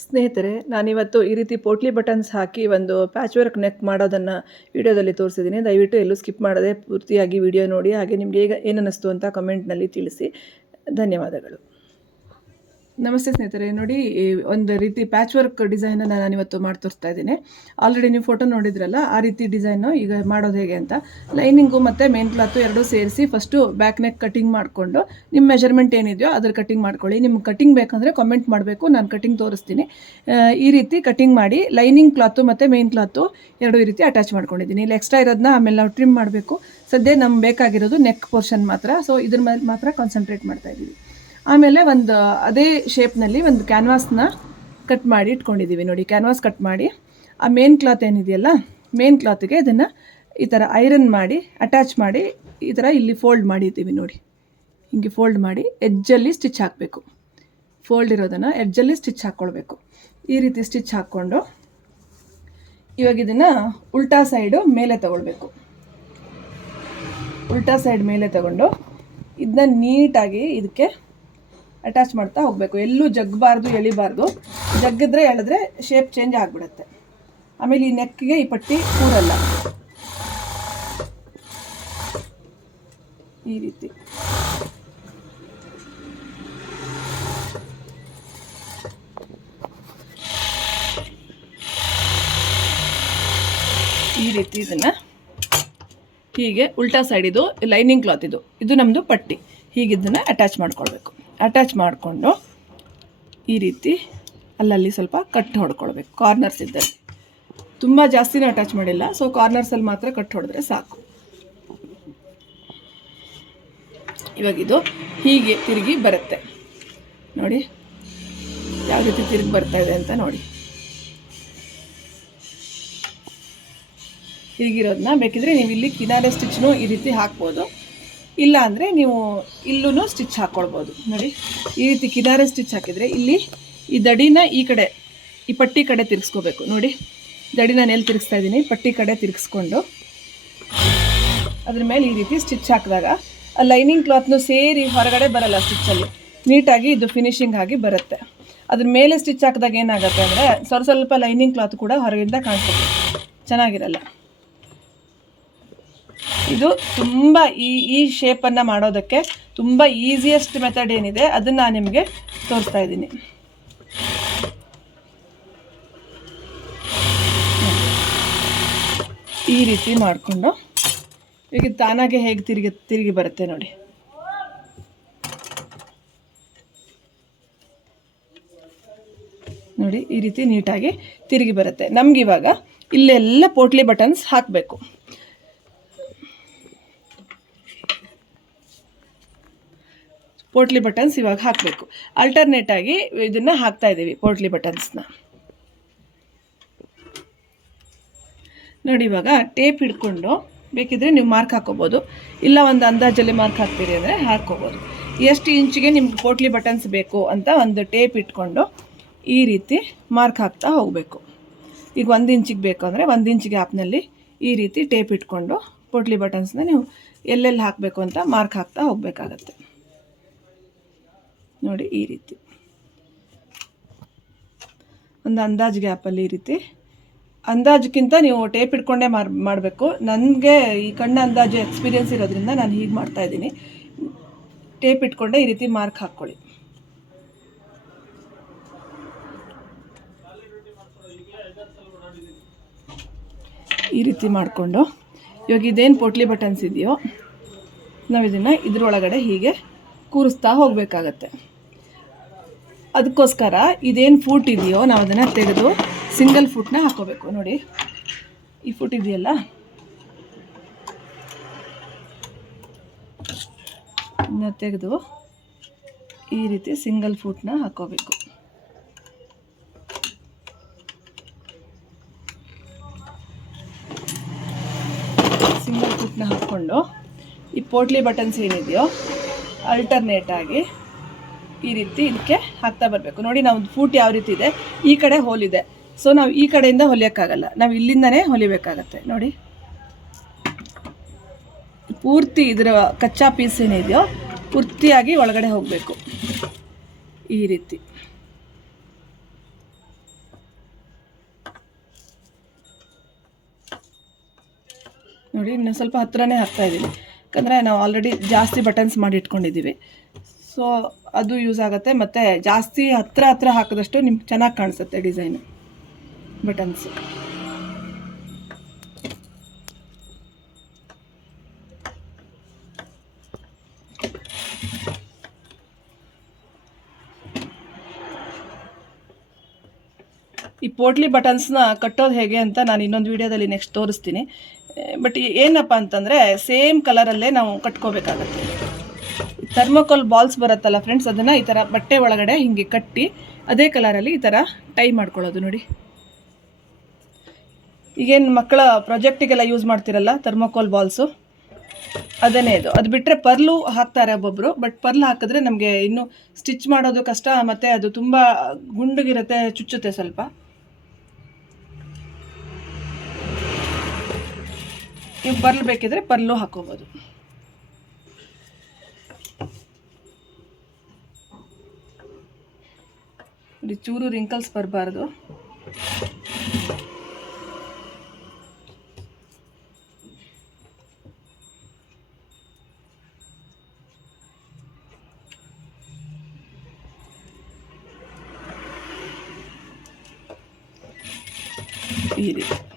ಸ್ನೇಹಿತರೆ, ನಾನಿವತ್ತು ಈ ರೀತಿ ಪೋಟ್ಲಿ ಬಟನ್ಸ್ ಹಾಕಿ ಒಂದು ಪ್ಯಾಚ್ ವರ್ಕ್ ನೆಕ್ ಮಾಡೋದನ್ನು ವಿಡಿಯೋದಲ್ಲಿ ತೋರಿಸಿದ್ದೀನಿ. ದಯವಿಟ್ಟು ಎಲ್ಲೂ ಸ್ಕಿಪ್ ಮಾಡದೆ ಪೂರ್ತಿಯಾಗಿ ವಿಡಿಯೋ ನೋಡಿ. ಹಾಗೆ ನಿಮಗೆ ಈಗ ಏನನ್ನಿಸ್ತು ಅಂತ ಕಮೆಂಟ್ನಲ್ಲಿ ತಿಳಿಸಿ. ಧನ್ಯವಾದಗಳು. ನಮಸ್ತೆ ಸ್ನೇಹಿತರೆ, ನೋಡಿ ಒಂದು ರೀತಿ ಪ್ಯಾಚ್ ವರ್ಕ್ ಡಿಸೈನನ್ನು ನಾನಿವತ್ತು ಮಾಡಿ ತೋರಿಸ್ತಾ ಇದ್ದೀನಿ. ಆಲ್ರೆಡಿ ನೀವು ಫೋಟೋ ನೋಡಿದ್ರಲ್ಲ, ಆ ರೀತಿ ಡಿಸೈನು ಈಗ ಮಾಡೋದು ಹೇಗೆ ಅಂತ. ಲೈನಿಂಗು ಮತ್ತು ಮೇನ್ ಕ್ಲಾತು ಎರಡೂ ಸೇರಿಸಿ ಫಸ್ಟು ಬ್ಯಾಕ್ ನೆಕ್ ಕಟಿಂಗ್ ಮಾಡಿಕೊಂಡು ನಿಮ್ಮ ಮೆಜರ್ಮೆಂಟ್ ಏನಿದೆಯೋ ಅದ್ರ ಕಟಿಂಗ್ ಮಾಡ್ಕೊಳ್ಳಿ. ನಿಮ್ಗೆ ಕಟಿಂಗ್ ಬೇಕಂದರೆ ಕಮೆಂಟ್ ಮಾಡಬೇಕು, ನಾನು ಕಟಿಂಗ್ ತೋರಿಸ್ತೀನಿ. ಈ ರೀತಿ ಕಟಿಂಗ್ ಮಾಡಿ ಲೈನಿಂಗ್ ಕ್ಲಾತು ಮತ್ತು ಮೇನ್ ಕ್ಲಾತು ಎರಡೂ ಈ ರೀತಿ ಅಟ್ಯಾಚ್ ಮಾಡ್ಕೊಂಡಿದ್ದೀನಿ. ಇಲ್ಲಿ ಎಕ್ಸ್ಟ್ರಾ ಇರೋದನ್ನ ಆಮೇಲೆ ನಾವು ಟ್ರಿಮ್ ಮಾಡಬೇಕು. ಸದ್ಯ ನಮ್ಗೆ ಬೇಕಾಗಿರೋದು ನೆಕ್ ಪೋರ್ಷನ್ ಮಾತ್ರ. ಸೊ ಇದ್ರ ಮೇಲೆ ಮಾತ್ರ ಕಾನ್ಸಂಟ್ರೇಟ್ ಮಾಡ್ತಾಯಿದ್ದೀವಿ. ಆಮೇಲೆ ಒಂದು ಅದೇ ಶೇಪ್ನಲ್ಲಿ ಒಂದು ಕ್ಯಾನ್ವಾಸ್ನ ಕಟ್ ಮಾಡಿ ಇಟ್ಕೊಂಡಿದ್ದೀವಿ. ನೋಡಿ, ಕ್ಯಾನ್ವಾಸ್ ಕಟ್ ಮಾಡಿ ಆ ಮೇನ್ ಕ್ಲಾತ್ ಏನಿದೆಯಲ್ಲ, ಮೇನ್ ಕ್ಲಾತ್ಗೆ ಇದನ್ನು ಈ ಥರ ಐರನ್ ಮಾಡಿ ಅಟ್ಯಾಚ್ ಮಾಡಿ ಈ ಥರ ಇಲ್ಲಿ ಫೋಲ್ಡ್ ಮಾಡಿದ್ದೀವಿ. ನೋಡಿ, ಹೀಗೆ ಫೋಲ್ಡ್ ಮಾಡಿ ಎಡ್ಜಲ್ಲಿ ಸ್ಟಿಚ್ ಹಾಕಬೇಕು. ಫೋಲ್ಡ್ ಇರೋದನ್ನು ಎಡ್ಜಲ್ಲಿ ಸ್ಟಿಚ್ ಹಾಕ್ಕೊಳ್ಬೇಕು. ಈ ರೀತಿ ಸ್ಟಿಚ್ ಹಾಕ್ಕೊಂಡು ಇವಾಗ ಇದನ್ನು ಉಲ್ಟಾ ಸೈಡು ಮೇಲೆ ತಗೊಳ್ಬೇಕು. ಉಲ್ಟಾ ಸೈಡ್ ಮೇಲೆ ತಗೊಂಡು ಇದನ್ನ ನೀಟಾಗಿ ಇದಕ್ಕೆ ಅಟ್ಯಾಚ್ ಮಾಡ್ತಾ ಹೋಗಬೇಕು. ಎಲ್ಲೂ ಜಗ್ಗಬಾರ್ದು, ಎಳಿಬಾರ್ದು. ಜಗ್ಗಿದ್ರೆ ಎಳೆದ್ರೆ ಶೇಪ್ ಚೇಂಜ್ ಆಗಿಬಿಡುತ್ತೆ. ಆಮೇಲೆ ಈ ನೆಕ್ಗೆ ಈ ಪಟ್ಟಿ ಕೂರಲ್ಲ. ಈ ರೀತಿ ಇದನ್ನು ಹೀಗೆ ಉಲ್ಟಾ ಸೈಡ್, ಇದು ಲೈನಿಂಗ್ ಕ್ಲಾತ್, ಇದು ನಮ್ಮದು ಪಟ್ಟಿ. ಹೀಗೆ ಇದನ್ನು ಅಟ್ಯಾಚ್ ಮಾಡ್ಕೊಳ್ಬೇಕು. ಅಟ್ಯಾಚ್ ಮಾಡಿಕೊಂಡು ಈ ರೀತಿ ಅಲ್ಲಲ್ಲಿ ಸ್ವಲ್ಪ ಕಟ್ ಹೊಡ್ಕೊಳ್ಬೇಕು. ಕಾರ್ನರ್ಸ್ ಇದ್ದಲ್ಲಿ ತುಂಬ ಜಾಸ್ತಿನೂ ಅಟ್ಯಾಚ್ ಮಾಡಿಲ್ಲ. ಸೊ ಕಾರ್ನರ್ಸಲ್ಲಿ ಮಾತ್ರ ಕಟ್ ಹೊಡೆದ್ರೆ ಸಾಕು. ಇವಾಗಿದು ಹೀಗೆ ತಿರುಗಿ ಬರುತ್ತೆ. ನೋಡಿ ಯಾವ ರೀತಿ ತಿರುಗಿ ಬರ್ತಾ ಇದೆ ಅಂತ ನೋಡಿ. ತಿರುಗಿರೋದನ್ನ ಬೇಕಿದ್ರೆ ನೀವು ಇಲ್ಲಿ ಕಿನಾರೆ ಸ್ಟಿಚ್ನು ಈ ರೀತಿ ಹಾಕ್ಬೋದು. ಇಲ್ಲ ಅಂದರೆ ನೀವು ಇಲ್ಲೂ ಸ್ಟಿಚ್ ಹಾಕ್ಕೊಳ್ಬೋದು. ನೋಡಿ, ಈ ರೀತಿ ಕಿನಾರೆ ಸ್ಟಿಚ್ ಹಾಕಿದರೆ ಇಲ್ಲಿ ಈ ದಡಿನ ಈ ಕಡೆ, ಈ ಪಟ್ಟಿ ಕಡೆ ತಿರುಗಿಸ್ಕೋಬೇಕು. ನೋಡಿ, ದಡಿನ ನೆಲ್ ತಿರುಗಿಸ್ತಾ ಇದ್ದೀನಿ. ಪಟ್ಟಿ ಕಡೆ ತಿರುಗಿಸ್ಕೊಂಡು ಅದ್ರ ಮೇಲೆ ಈ ರೀತಿ ಸ್ಟಿಚ್ ಹಾಕಿದಾಗ ಆ ಲೈನಿಂಗ್ ಕ್ಲಾತ್ನು ಸೇರಿ ಹೊರಗಡೆ ಬರಲ್ಲ. ಸ್ಟಿಚ್ಚಲ್ಲಿ ನೀಟಾಗಿ ಇದು ಫಿನಿಶಿಂಗ್ ಆಗಿ ಬರುತ್ತೆ. ಅದ್ರ ಮೇಲೆ ಸ್ಟಿಚ್ ಹಾಕಿದಾಗ ಏನಾಗುತ್ತೆ ಅಂದರೆ ಸ್ವಲ್ಪ ಲೈನಿಂಗ್ ಕ್ಲಾತ್ ಕೂಡ ಹೊರಗಿಂದ ಕಾಣಿಸುತ್ತೆ, ಚೆನ್ನಾಗಿರಲ್ಲ. ಇದು ತುಂಬ ಈ ಶೇಪನ್ನು ಮಾಡೋದಕ್ಕೆ ತುಂಬ ಈಸಿಯೆಸ್ಟ್ ಮೆಥಡ್ ಏನಿದೆ ಅದನ್ನು ನಾನು ನಿಮಗೆ ತೋರಿಸ್ತಾ ಇದ್ದೀನಿ. ಈ ರೀತಿ ಮಾಡಿಕೊಂಡು ಈಗ ತಾನಾಗೆ ಹೇಗೆ ತಿರುಗಿ ಬರುತ್ತೆ ನೋಡಿ. ನೋಡಿ, ಈ ರೀತಿ ನೀಟಾಗಿ ತಿರುಗಿ ಬರುತ್ತೆ. ನಮಗಿವಾಗ ಇಲ್ಲೆಲ್ಲ ಪೋಟ್ಲಿ ಬಟನ್ಸ್ ಹಾಕಬೇಕು. ಪೋಟ್ಲಿ ಬಟನ್ಸ್ ಇವಾಗ ಹಾಕಬೇಕು. ಆಲ್ಟರ್ನೇಟಾಗಿ ಇದನ್ನು ಹಾಕ್ತಾ ಇದ್ದೀವಿ, ಪೋಟ್ಲಿ ಬಟನ್ಸ್ನ. ನೋಡಿ, ಇವಾಗ ಟೇಪ್ ಹಿಡ್ಕೊಂಡು ಬೇಕಿದ್ರೆ ನೀವು ಮಾರ್ಕ್ ಹಾಕೋಬೋದು. ಇಲ್ಲ ಒಂದು ಅಂದಾಜಲ್ಲಿ ಮಾರ್ಕ್ ಹಾಕ್ತೀರಿ ಅಂದರೆ ಹಾಕ್ಕೋಬೋದು. ಎಷ್ಟು ಇಂಚಿಗೆ ನಿಮ್ಗೆ ಪೋಟ್ಲಿ ಬಟನ್ಸ್ ಬೇಕು ಅಂತ ಒಂದು ಟೇಪ್ ಇಟ್ಕೊಂಡು ಈ ರೀತಿ ಮಾರ್ಕ್ ಹಾಕ್ತಾ ಹೋಗಬೇಕು. ಈಗ 1 ಇಂಚಿಗೆ ಬೇಕು ಅಂದರೆ 1 ಇಂಚ್ ಗ್ಯಾಪ್ನಲ್ಲಿ ಈ ರೀತಿ ಟೇಪ್ ಇಟ್ಕೊಂಡು ಪೋಟ್ಲಿ ಬಟನ್ಸ್ನ ನೀವು ಎಲ್ಲೆಲ್ಲಿ ಹಾಕಬೇಕು ಅಂತ ಮಾರ್ಕ್ ಹಾಕ್ತಾ ಹೋಗಬೇಕಾಗತ್ತೆ. ನೋಡಿ, ಈ ರೀತಿ ಒಂದು ಅಂದಾಜು ಗ್ಯಾಪಲ್ಲಿ ಈ ರೀತಿ. ಅಂದಾಜಕ್ಕಿಂತ ನೀವು ಟೇಪ್ ಇಟ್ಕೊಂಡೇ ಮಾಡಬೇಕು. ನನಗೆ ಈ ಕಣ್ಣು ಅಂದಾಜು ಎಕ್ಸ್ಪೀರಿಯೆನ್ಸ್ ಇರೋದ್ರಿಂದ ನಾನು ಹೀಗೆ ಮಾಡ್ತಾಯಿದ್ದೀನಿ. ಟೇಪ್ ಇಟ್ಕೊಂಡೆ ಈ ರೀತಿ ಮಾರ್ಕ್ ಹಾಕ್ಕೊಳ್ಳಿ. ಈ ರೀತಿ ಮಾಡಿಕೊಂಡು ಇವಾಗ ಇದೇನು ಪೋಟ್ಲಿ ಬಟನ್ಸ್ ಇದೆಯೋ ನಾವು ಇದನ್ನು ಇದ್ರೊಳಗಡೆ ಹೀಗೆ ಕೂರಿಸ್ತಾ ಹೋಗಬೇಕಾಗತ್ತೆ. ಅದಕ್ಕೋಸ್ಕರ ಇದೇನು ಫೂಟ್ ಇದೆಯೋ ನಾವು ಅದನ್ನು ತೆಗೆದು ಸಿಂಗಲ್ ಫುಟ್ನ ಹಾಕೋಬೇಕು. ನೋಡಿ, ಈ ಫುಟ್ ಇದೆಯಲ್ಲ, ಇದನ್ನ ತೆಗೆದು ಈ ರೀತಿ ಸಿಂಗಲ್ ಫುಟ್ನ ಹಾಕೋಬೇಕು. ಸಿಂಗಲ್ ಫುಟ್ನ ಹಾಕ್ಕೊಂಡು ಈ ಪೋಟ್ಲಿ ಬಟನ್ಸ್ ಏನಿದೆಯೋ ಆಲ್ಟರ್ನೇಟಾಗಿ ಈ ರೀತಿ ಇದಕ್ಕೆ ಹಾಕ್ತಾ ಬರಬೇಕು. ನೋಡಿ, ನಾವು ಫೂಟ್ ಯಾವ ರೀತಿ ಇದೆ, ಈ ಕಡೆ ಹೋಲಿದೆ. ಸೊ ನಾವು ಈ ಕಡೆಯಿಂದ ಹೊಲಿಯೋಕ್ಕಾಗಲ್ಲ, ನಾವು ಇಲ್ಲಿಂದನೇ ಹೊಲಿಬೇಕಾಗತ್ತೆ. ನೋಡಿ, ಪೂರ್ತಿ ಇದರ ಕಚ್ಚಾ ಪೀಸ್ ಏನಿದೆಯೋ ಪೂರ್ತಿಯಾಗಿ ಒಳಗಡೆ ಹೋಗಬೇಕು. ಈ ರೀತಿ ನೋಡಿ ಇನ್ನು ಸ್ವಲ್ಪ ಹತ್ರನೇ ಹಾಕ್ತಾಯಿದ್ದೀನಿ, ಯಾಕಂದರೆ ನಾವು ಆಲ್ರೆಡಿ ಜಾಸ್ತಿ ಬಟನ್ಸ್ ಮಾಡಿ ಇಟ್ಕೊಂಡಿದ್ದೀವಿ. ಸೊ ಅದು ಯೂಸ್ ಆಗುತ್ತೆ, ಮತ್ತು ಜಾಸ್ತಿ ಹತ್ರ ಹಾಕಿದಷ್ಟು ನಿಮ್ಗೆ ಚೆನ್ನಾಗಿ ಕಾಣಿಸುತ್ತೆ ಡಿಸೈನು ಬಟನ್ಸು. ಈ ಪೋಟ್ಲಿ ಬಟನ್ಸ್ನ ಕಟ್ಟೋದು ಹೇಗೆ ಅಂತ ನಾನು ಇನ್ನೊಂದು ವೀಡಿಯೋದಲ್ಲಿ ನೆಕ್ಸ್ಟ್ ತೋರಿಸ್ತೀನಿ. ಬಟ್ ಏನಪ್ಪ ಅಂತಂದರೆ ಸೇಮ್ ಕಲರಲ್ಲೇ ನಾವು ಕಟ್ಕೋಬೇಕಾಗತ್ತೆ. ಥರ್ಮೋಕೋಲ್ ಬಾಲ್ಸ್ ಬರುತ್ತಲ್ಲ ಫ್ರೆಂಡ್ಸ್, ಅದನ್ನು ಈ ಥರ ಬಟ್ಟೆ ಒಳಗಡೆ ಹೀಗೆ ಕಟ್ಟಿ ಅದೇ ಕಲರಲ್ಲಿ ಈ ಥರ ಟೈ ಮಾಡ್ಕೊಳ್ಳೋದು. ನೋಡಿ, ಈಗೇನು ಮಕ್ಕಳ ಪ್ರಾಜೆಕ್ಟಿಗೆಲ್ಲ ಯೂಸ್ ಮಾಡ್ತಿರಲ್ಲ ಥರ್ಮೋಕೋಲ್ ಬಾಲ್ಸು, ಅದನ್ನೇ ಇದು. ಅದು ಬಿಟ್ಟರೆ ಪರ್ಲು ಹಾಕ್ತಾರೆ ಒಬ್ಬೊಬ್ಬರು, ಬಟ್ ಪರ್ಲ್ ಹಾಕಿದ್ರೆ ನಮಗೆ ಇನ್ನೂ ಸ್ಟಿಚ್ ಮಾಡೋದು ಕಷ್ಟ, ಮತ್ತು ಅದು ತುಂಬ ಗುಂಡುಗಿರುತ್ತೆ, ಚುಚ್ಚುತ್ತೆ ಸ್ವಲ್ಪ. ನೀವು ಪರ್ಲ್ ಬೇಕಿದ್ರೆ ಪರ್ಲು ಹಾಕೋಬೋದು. ನೋಡಿ, ಚೂರು ರಿಂಕಲ್ಸ್ ಬರಬಾರ್ದು. ಈ ರೀತಿ